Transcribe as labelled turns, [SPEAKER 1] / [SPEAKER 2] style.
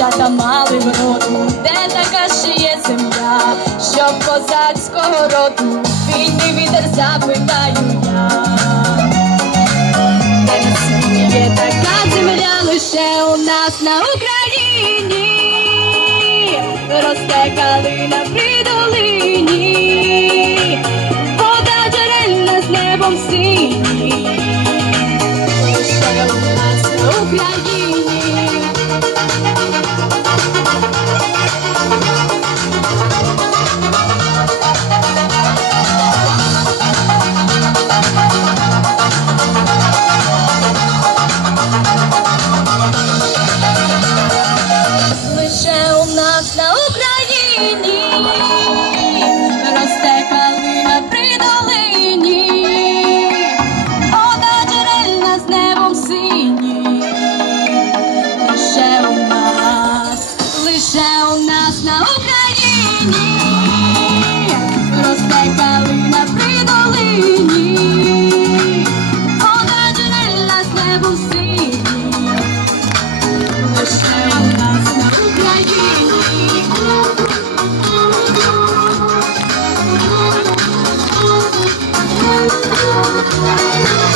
[SPEAKER 1] дівчата мали вроду, де така ще є земля, що козацького роду, вільний вітер запитаю я. Де на світі є така земля, лише у нас на Україні, росте калина Música